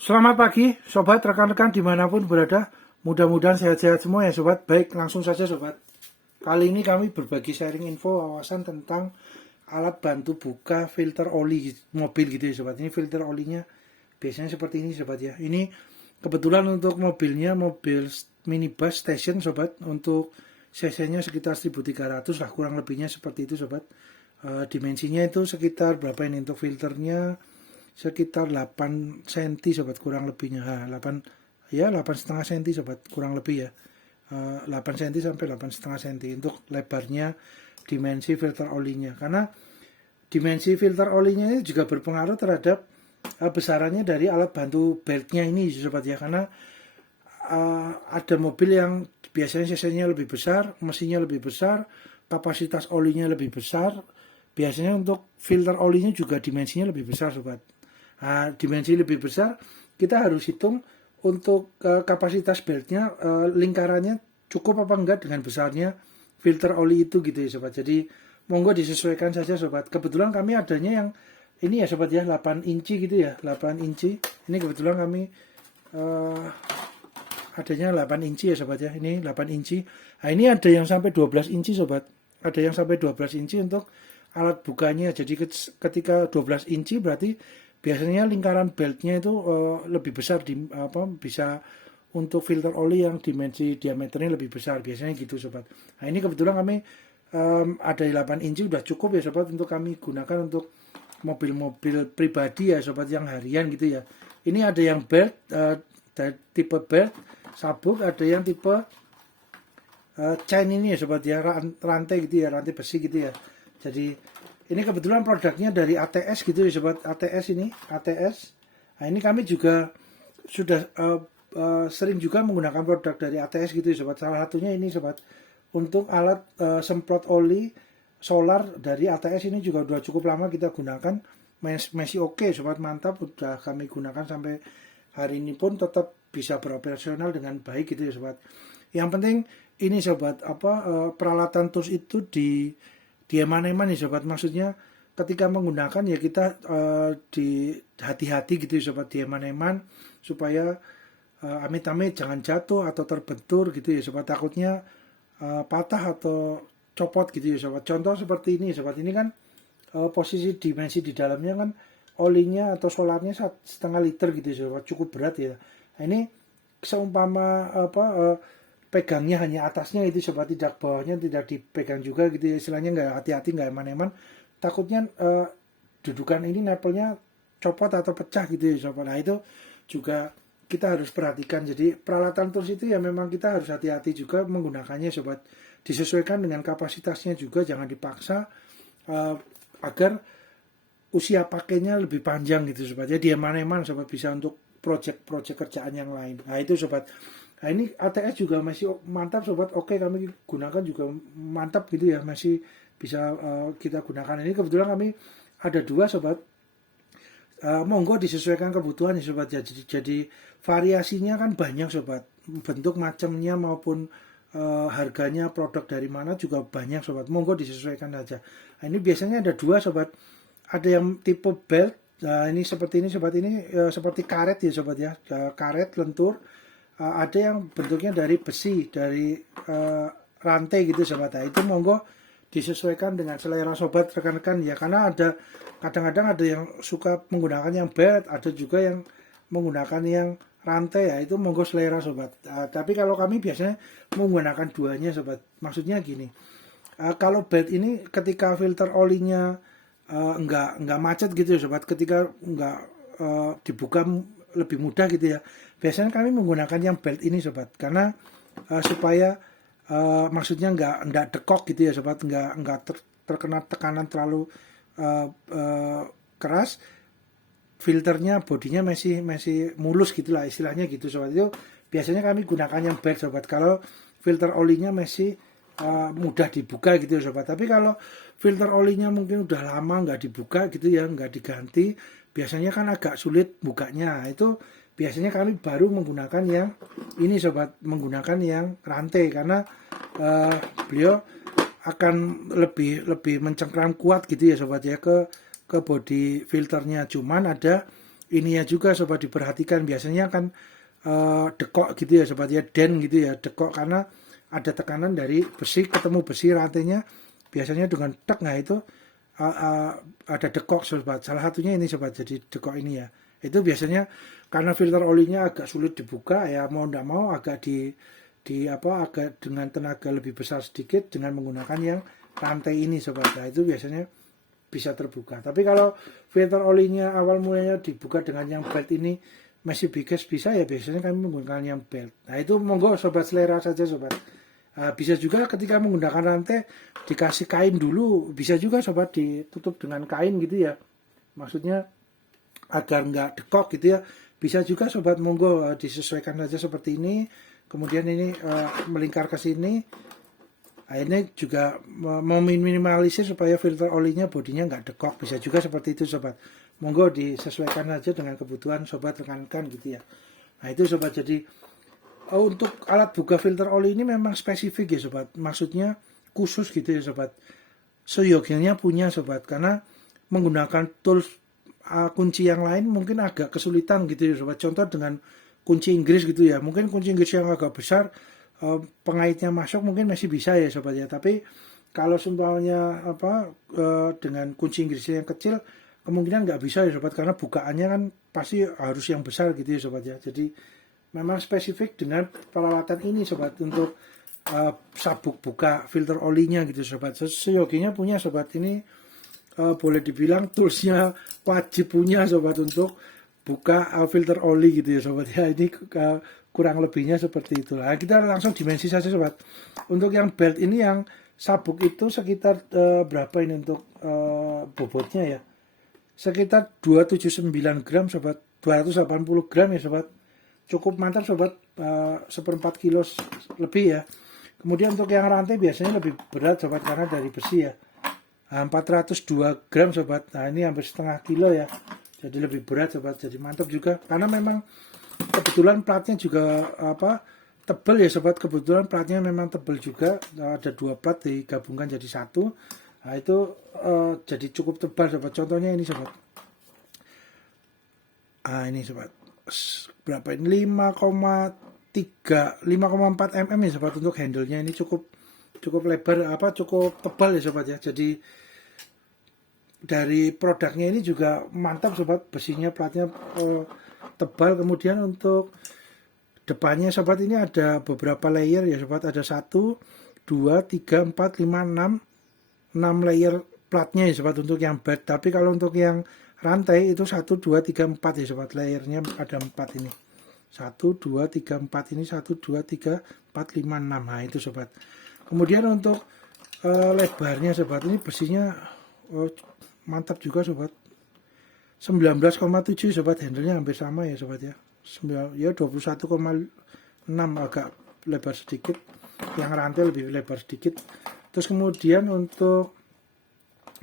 Selamat pagi, sobat, rekan-rekan dimanapun berada. Mudah-mudahan sehat-sehat semua ya sobat. Baik, langsung saja sobat. Kali ini kami berbagi sharing info wawasan tentang alat bantu buka filter oli mobil gitu ya sobat. Ini filter olinya biasanya seperti ini sobat ya. Ini kebetulan untuk mobilnya mobil minibus station sobat. Untuk cc-nya sekitar 1300 lah, kurang lebihnya seperti itu sobat. Dimensinya itu sekitar berapa ini untuk filternya? Sekitar 8 cm sobat, kurang lebihnya. 8 ya 8,5 cm sobat, kurang lebih ya. 8 cm sampai 8,5 cm untuk lebarnya dimensi filter olinya. Karena dimensi filter olinya ini juga berpengaruh terhadap besarannya dari alat bantu beltnya ini sobat ya. Karena ada mobil yang biasanya cc-nya lebih besar, mesinnya lebih besar, kapasitas olinya lebih besar. Biasanya untuk filter olinya juga dimensinya lebih besar sobat. Nah, dimensi lebih besar, kita harus hitung untuk kapasitas beltnya, lingkarannya cukup apa enggak dengan besarnya filter oli itu gitu ya sobat. Jadi monggo disesuaikan saja sobat. Kebetulan kami adanya yang ini ya sobat ya, 8 inci gitu ya, 8 inci. Ini kebetulan kami adanya 8 inci ya sobat ya, ini 8 inci. Nah ini ada yang sampai 12 inci sobat. Ada yang sampai 12 inci untuk alat bukanya. Jadi ketika 12 inci berarti biasanya lingkaran beltnya itu lebih besar bisa untuk filter oli yang dimensi diameternya lebih besar, biasanya gitu sobat. Nah ini kebetulan kami ada 8 inci udah cukup ya sobat untuk kami gunakan untuk mobil-mobil pribadi ya sobat yang harian gitu ya. Ini ada yang belt tipe belt sabuk, ada yang tipe chain ini ya sobat ya, rantai gitu ya, rantai besi gitu ya. Jadi ini kebetulan produknya dari ATS gitu ya sobat, ATS ini, ATS. Nah ini kami juga sudah sering juga menggunakan produk dari ATS gitu ya sobat. Salah satunya ini sobat, untuk alat semprot oli solar dari ATS ini juga udah cukup lama kita gunakan, masih oke sobat, mantap, udah kami gunakan sampai hari ini pun tetap bisa beroperasional dengan baik gitu ya sobat. Yang penting ini sobat, peralatan tools itu di eman-eman ya sobat, maksudnya ketika menggunakan ya kita di hati-hati gitu ya sobat, di eman-eman supaya amit-amit jangan jatuh atau terbentur gitu ya sobat, takutnya patah atau copot gitu ya sobat. Contoh seperti ini sobat, ini kan posisi dimensi di dalamnya kan olinya atau solarnya 1,5 liter gitu ya sobat, cukup berat ya. Nah ini seumpama pegangnya hanya atasnya itu sobat, tidak bawahnya tidak dipegang juga gitu ya, istilahnya nggak hati-hati, nggak eman-eman, takutnya dudukan ini nepelnya copot atau pecah gitu ya sobat. Nah itu juga kita harus perhatikan. Jadi peralatan tools itu ya memang kita harus hati-hati juga menggunakannya sobat, disesuaikan dengan kapasitasnya juga, jangan dipaksa agar usia pakainya lebih panjang gitu sobat ya, dia eman-eman sobat, bisa untuk project-project kerjaan yang lain. Nah itu sobat. Nah ini ATS juga masih mantap sobat, oke kami gunakan juga mantap gitu ya, masih bisa kita gunakan. Ini kebetulan kami ada 2 sobat, monggo disesuaikan kebutuhan ya sobat ya. Jadi variasinya kan banyak sobat, bentuk macamnya maupun harganya, produk dari mana juga banyak sobat, monggo disesuaikan aja. Nah ini biasanya ada 2 sobat, ada yang tipe belt. Nah ini seperti ini sobat, ini seperti karet ya sobat ya, karet lentur. Ada yang bentuknya dari besi, dari rantai gitu sobat. Nah, itu monggo disesuaikan dengan selera sobat rekan-rekan ya, karena ada kadang-kadang ada yang suka menggunakan yang belt, ada juga yang menggunakan yang rantai ya, itu monggo selera sobat. Tapi kalau kami biasanya menggunakan duanya sobat, maksudnya gini, kalau belt ini ketika filter olinya enggak macet gitu ya sobat, ketika enggak dibuka lebih mudah gitu ya, biasanya kami menggunakan yang belt ini sobat, karena supaya maksudnya enggak dekok gitu ya sobat, enggak terkena tekanan terlalu keras, filternya bodinya masih mulus gitulah istilahnya gitu sobat. Itu biasanya kami gunakan yang belt sobat, kalau filter olinya masih mudah dibuka gitu ya sobat. Tapi kalau filter olinya mungkin udah lama nggak dibuka gitu ya, nggak diganti, biasanya kan agak sulit bukanya. Itu biasanya kami baru menggunakan yang ini sobat, menggunakan yang rantai, karena beliau akan lebih mencengkram kuat gitu ya sobat ya ke body filternya. Cuman ada ininya juga sobat diperhatikan, biasanya kan dekok gitu ya sobat ya, den gitu ya, dekok karena ada tekanan dari besi ketemu besi rantainya, biasanya dengan tek, nah itu ada dekok sobat, salah satunya ini sobat, jadi dekok ini ya, itu biasanya karena filter olinya agak sulit dibuka ya, mau tidak mau agak agak dengan tenaga lebih besar sedikit dengan menggunakan yang rantai ini sobat, nah itu biasanya bisa terbuka. Tapi kalau filter olinya awal mulanya dibuka dengan yang belt ini masih bisa ya, biasanya kami menggunakan yang belt. Nah itu monggo sobat, selera saja sobat. Bisa juga ketika menggunakan rantai dikasih kain dulu, bisa juga sobat ditutup dengan kain gitu ya, maksudnya agar nggak dekok gitu ya, bisa juga sobat, monggo disesuaikan saja seperti ini. Kemudian ini melingkar ke sini. Nah, ini juga meminimalisir supaya filter olinya bodinya nggak dekok, bisa juga seperti itu sobat. Monggo disesuaikan saja dengan kebutuhan sobat, rekan-rekan gitu ya. Nah itu sobat, jadi untuk alat buka filter oli ini memang spesifik ya sobat, maksudnya khusus gitu ya sobat, seyogianya punya sobat, karena menggunakan tools kunci yang lain mungkin agak kesulitan gitu ya sobat. Contoh dengan kunci Inggris gitu ya, mungkin kunci Inggris yang agak besar, pengaitnya masuk mungkin masih bisa ya sobat ya, tapi kalau seumpamanya dengan kunci Inggris yang kecil kemungkinan nggak bisa ya sobat, karena bukaannya kan pasti harus yang besar gitu ya sobat ya. Jadi memang spesifik dengan peralatan ini sobat untuk sabuk buka filter olinya gitu sobat. Seyoginya punya sobat, ini boleh dibilang toolsnya wajib punya sobat untuk buka filter oli gitu ya sobat ya. Ini kurang lebihnya seperti itulah. Nah, kita langsung dimensi saja sobat. Untuk yang belt ini, yang sabuk itu sekitar berapa ini untuk bobotnya ya? Sekitar 279 gram sobat, 280 gram ya sobat. Cukup mantap sobat, seperempat kilo lebih ya. Kemudian untuk yang rantai biasanya lebih berat sobat karena dari besi ya. 402 gram sobat. Nah ini hampir setengah kilo ya. Jadi lebih berat sobat, jadi mantap juga. Karena memang kebetulan platnya juga tebal ya sobat, kebetulan platnya memang tebal juga, ada 2 plat digabungkan jadi satu. Nah itu jadi cukup tebal sobat, contohnya ini sobat. Ini sobat, berapa ini, 5,4 mm ya sobat. Untuk handle-nya ini cukup lebar, cukup tebal ya sobat ya. Jadi dari produknya ini juga mantap sobat, besinya, platnya tebal. Kemudian untuk depannya sobat, ini ada beberapa layer ya sobat, ada 1, 2, 3, 4, 5, 6 layer platnya ya sobat untuk yang bed. Tapi kalau untuk yang rantai itu 1, 2, 3, 4 ya sobat, layernya ada 4 ini, 1, 2, 3, 4 ini, 1, 2, 3, 4, 5, 6. Nah itu sobat. Kemudian untuk lebarnya sobat, ini besinya mantap juga sobat, 19,7 sobat, handlenya hampir sama ya sobat ya, 21,6, agak lebar sedikit, yang rantai lebih lebar sedikit. Terus kemudian untuk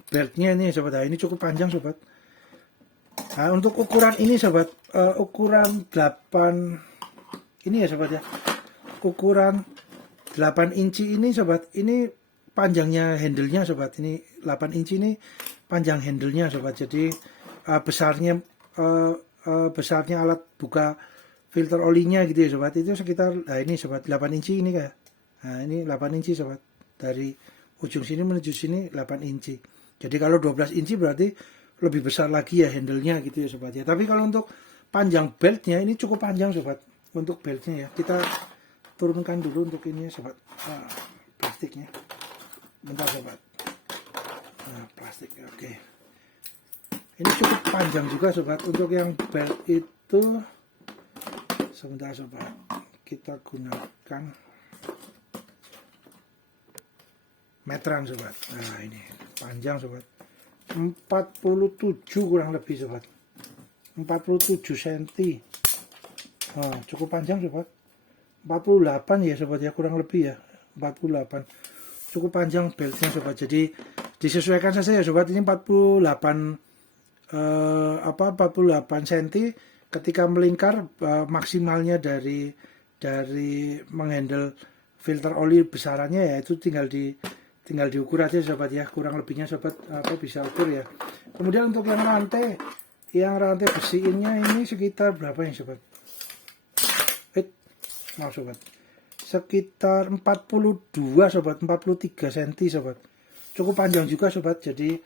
beltnya ini sobat, nah ini cukup panjang sobat. Nah untuk ukuran ini sobat, ukuran 8 ini ya sobat ya, ukuran 8 inci ini sobat, ini panjangnya handlenya sobat, ini 8 inci ini panjang handlenya sobat. Jadi besarnya alat buka filter olinya gitu ya sobat, itu sekitar, nah ini sobat 8 inci ini kayak, nah ini 8 inci sobat, dari ujung sini menuju sini 8 inci. Jadi kalau 12 inci berarti lebih besar lagi ya handlenya gitu ya sobat ya. Tapi kalau untuk panjang beltnya ini cukup panjang sobat, untuk beltnya ya. Kita turunkan dulu untuk ini ya sobat, plastiknya bentar sobat. Plastik, oke. Ini cukup panjang juga sobat. Untuk yang belt itu, sebentar sobat, kita gunakan meteran sobat. Nah ini panjang sobat, 47 kurang lebih sobat, 47 cm. Cukup panjang sobat, 48 ya sobat ya, kurang lebih ya, 48. Cukup panjang beltnya sobat, jadi disesuaikan saja ya sobat. Ini 48 cm ketika melingkar, maksimalnya dari menghandle filter oli besarannya ya, itu tinggal diukur aja sobat ya, kurang lebihnya sobat bisa ukur ya. Kemudian untuk yang rantai Yang rantai besiinnya ini sekitar berapa ya sobat? Maaf sobat, sekitar 42 sobat, 43 cm sobat, cukup panjang juga sobat. Jadi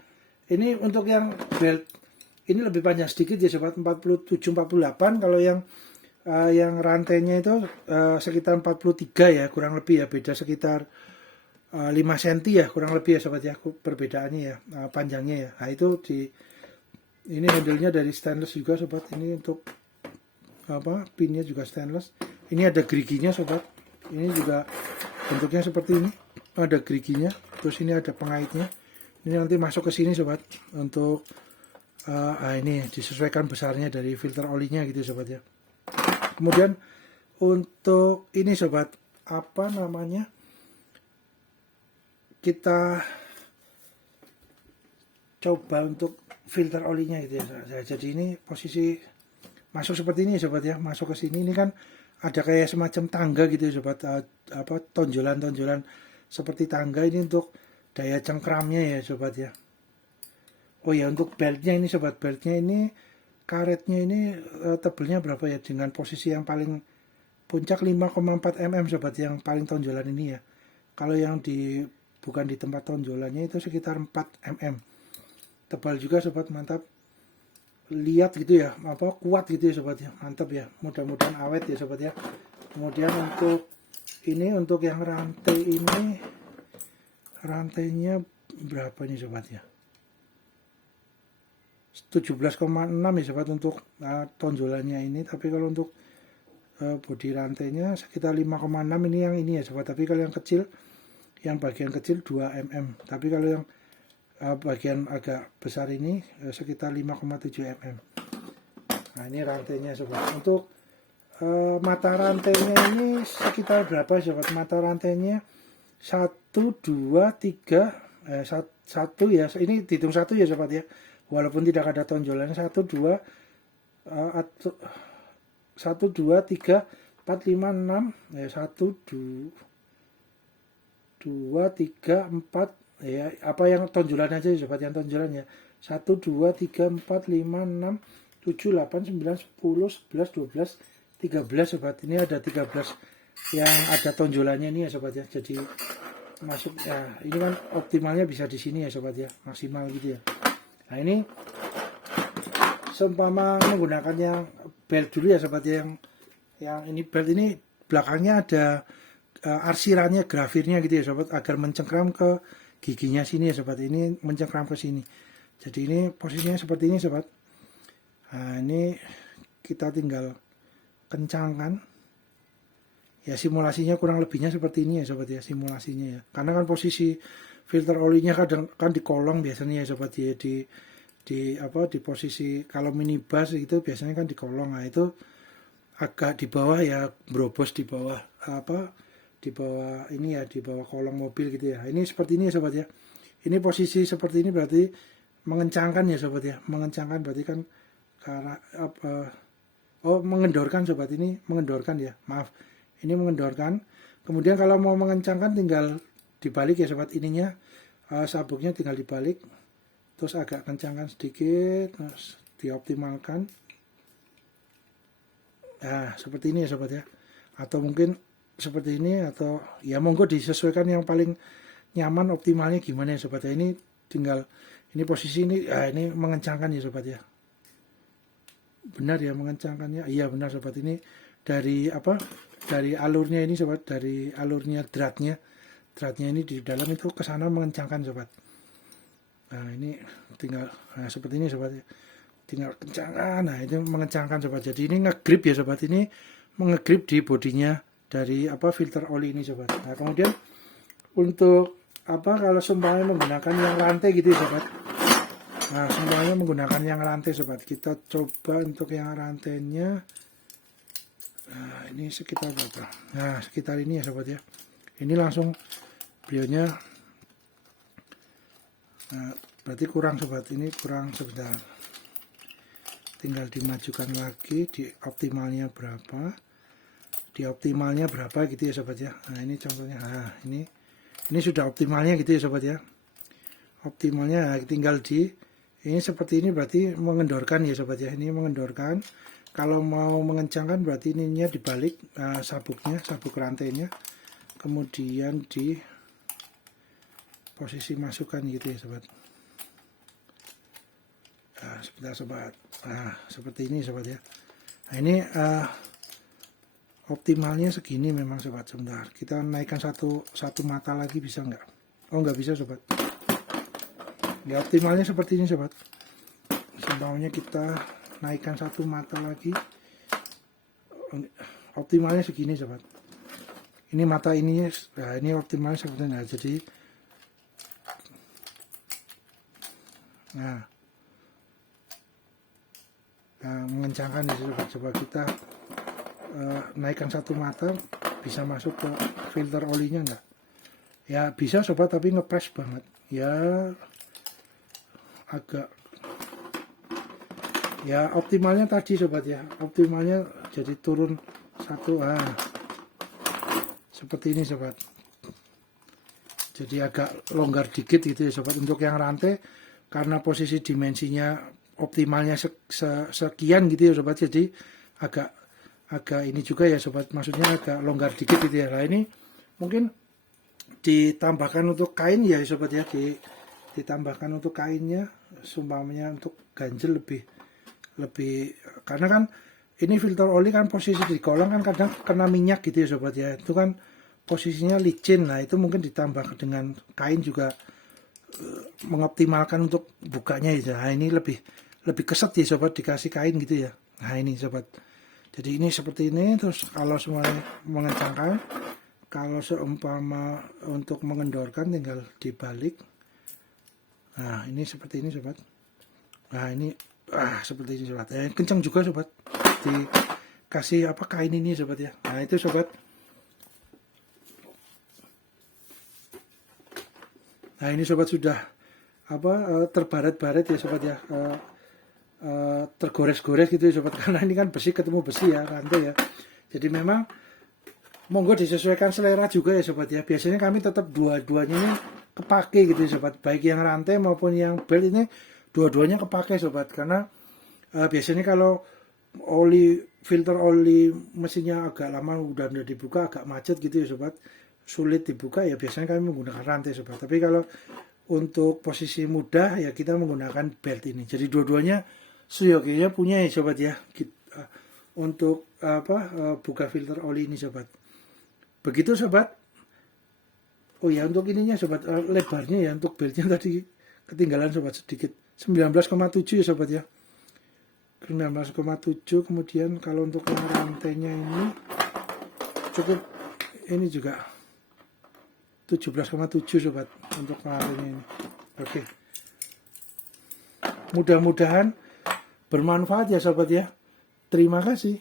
ini untuk yang belt ini lebih panjang sedikit ya sobat, 47-48. Kalau yang rantainya itu sekitar 43 ya, kurang lebih ya, beda sekitar 5 cm ya kurang lebih ya sobat ya, perbedaannya ya, panjangnya ya. Nah itu ini handle-nya dari stainless juga sobat. Ini untuk pinnya juga stainless. Ini ada geriginya sobat. Ini juga bentuknya seperti ini, ada geriginya. Terus ini ada pengaitnya. Ini nanti masuk ke sini sobat, untuk ini disesuaikan besarnya dari filter olinya gitu sobat ya. Kemudian untuk ini sobat, apa namanya, kita coba untuk filter olinya gitu ya. Jadi ini posisi masuk seperti ini sobat ya, masuk ke sini. Ini kan ada kayak semacam tangga gitu ya sobat, tonjolan-tonjolan seperti tangga. Ini untuk daya cengkramnya ya sobat ya. Oh ya, untuk beltnya ini sobat, beltnya ini karetnya ini tebelnya berapa ya, dengan posisi yang paling puncak 5,4 mm sobat, yang paling tonjolan ini ya. Kalau yang bukan di tempat tonjolannya itu sekitar 4 mm. Tebal juga sobat, mantap. Lihat gitu ya, kuat gitu ya sobat ya, mantap ya, mudah-mudahan awet ya sobat ya. Kemudian untuk ini, untuk yang rantai ini, rantainya berapa nih sobat ya, 17,6 ya sobat untuk tonjolannya ini. Tapi kalau untuk bodi rantainya sekitar 5,6 ini, yang ini ya sobat. Tapi kalau yang kecil, yang bagian kecil 2 mm. Tapi kalau yang bagian agak besar ini sekitar 5,7 mm. Nah ini rantainya sobat. Untuk mata rantainya ini sekitar berapa sobat? Mata rantainya 1, 2, 3, 1 ya, ini dihitung 1 ya sobat ya, walaupun tidak ada tonjolan. 1, 2, 1, 2, 3, 4, 5, 6 ya, 1, 2, 3, 4 ya, apa yang tonjolan aja ya sobat, yang tonjolan ya. 1, 2, 3, 4, 5, 6, 7, 8, 9, 10, 11, 12, 13 sobat. Ini ada 13 yang ada tonjolannya ini ya sobat ya. Jadi masuk ya, ini kan optimalnya bisa di sini ya sobat ya, maksimal gitu ya. Nah ini seumpama menggunakan yang belt dulu ya sobat ya, yang ini belt ini belakangnya ada arsirannya, grafirnya gitu ya sobat, agar mencengkram ke giginya sini ya sobat. Ini mencengkram ke sini. Jadi ini posisinya seperti ini sobat. Nah ini kita tinggal kencangkan ya, simulasinya kurang lebihnya seperti ini ya sobat ya, simulasinya ya. Karena kan posisi filter olinya kadang kan di kolong biasanya ya sobat ya, di posisi kalau minibus itu biasanya kan di kolong. Nah itu agak di bawah ya, berobos di bawah di bawah ini ya, di bawah kolong mobil gitu ya. Ini seperti ini ya sobat ya. Ini posisi seperti ini berarti mengencangkan ya sobat ya. Mengencangkan berarti kan mengendorkan sobat, ini mengendorkan ya. Maaf. Ini mengendorkan. Kemudian kalau mau mengencangkan tinggal dibalik ya sobat, ininya sabuknya tinggal dibalik. Terus agak kencangkan sedikit, terus dioptimalkan. Nah, seperti ini ya sobat ya. Atau mungkin seperti ini, atau ya monggo disesuaikan yang paling nyaman, optimalnya gimana ya sobat ya. Ini tinggal ini posisi ini, ini mengencangkan ya sobat ya. Benar ya mengencangkannya. Iya benar sobat, ini dari dari alurnya ini sobat, dari alurnya dratnya ini di dalam itu ke sana mengencangkan sobat. Nah ini tinggal seperti ini sobat ya. Tinggal kencangkan. Nah itu mengencangkan sobat. Jadi ini ngegrip ya sobat, ini mengegrip di bodinya dari filter oli ini sobat. Nah kemudian untuk kalau semuanya menggunakan yang rantai gitu ya sobat. Nah semuanya menggunakan yang rantai sobat. Kita coba untuk yang rantainya. Nah ini sekitar berapa? Nah sekitar ini ya sobat ya. Ini langsung beliaunya. Nah, berarti kurang sobat. Ini kurang sebentar. Tinggal dimajukan lagi, di optimalnya berapa? Di optimalnya berapa gitu ya sobat ya. Nah ini contohnya. Nah ini sudah optimalnya gitu ya sobat ya. Optimalnya tinggal di Ini seperti ini berarti mengendorkan ya sobat ya. Ini mengendorkan. Kalau mau mengencangkan berarti ininya dibalik sabuknya, sabuk rantainya. Kemudian di posisi masukkan gitu ya sobat. Nah, sebentar sobat. Nah, seperti ini sobat ya. Nah, ini optimalnya segini memang sobat. Sebentar, kita naikkan satu mata lagi bisa nggak? Oh, nggak bisa sobat. Ya, optimalnya seperti ini sobat. Seumpamanya kita naikkan satu mata lagi, optimalnya segini sobat. Ini mata ini, nah ini optimalnya seperti ini. Jadi, nah mengencangkan ini sobat. Coba kita naikkan satu mata, bisa masuk ke filter olinya nggak? Ya bisa sobat, tapi ngepres banget. Ya agak, ya optimalnya tadi sobat ya, optimalnya jadi turun satu, seperti ini sobat. Jadi agak longgar dikit gitu ya sobat. Untuk yang rantai, karena posisi dimensinya optimalnya sekian gitu ya sobat, jadi agak ini juga ya sobat, maksudnya agak longgar dikit gitu ya. Nah ini mungkin ditambahkan untuk kain ya sobat ya, ditambahkan untuk kainnya, sumpamanya untuk ganjel lebih karena kan ini filter oli kan posisi di kolong kan kadang kena minyak gitu ya sobat ya, itu kan posisinya licin. Nah itu mungkin ditambah dengan kain juga mengoptimalkan untuk bukanya ya. Nah ini lebih keset ya sobat, dikasih kain gitu ya. Nah ini sobat, jadi ini seperti ini. Terus kalau semuanya mengencangkan, kalau seumpama untuk mengendorkan tinggal dibalik. Nah ini seperti ini sobat. Nah ini seperti ini sobat. Kencang juga sobat, dikasih apa kain ini sobat ya. Nah itu sobat. Nah ini sobat sudah terbaret-baret ya sobat ya, tergores-gores gitu ya sobat, karena ini kan besi ketemu besi ya, rantai ya. Jadi memang monggo disesuaikan selera juga ya sobat ya. Biasanya kami tetap dua-duanya ini kepake gitu ya sobat, baik yang rantai maupun yang belt ini dua-duanya kepake sobat, karena biasanya kalau filter oli mesinnya agak lama udah dibuka, agak macet gitu ya sobat, sulit dibuka ya, biasanya kami menggunakan rantai sobat. Tapi kalau untuk posisi mudah ya kita menggunakan belt ini. Jadi dua-duanya seyogianya punya ya sobat ya, untuk buka filter oli ini sobat. Begitu sobat. Oh ya, untuk ininya sobat, lebarnya ya untuk beltnya tadi ketinggalan sobat sedikit, 19,7 ya sobat ya, 19,7. Kemudian kalau untuk yang rantainya ini cukup, ini juga 17,7 sobat untuk rantainya ini. Oke, mudah-mudahan bermanfaat ya sobat ya. Terima kasih.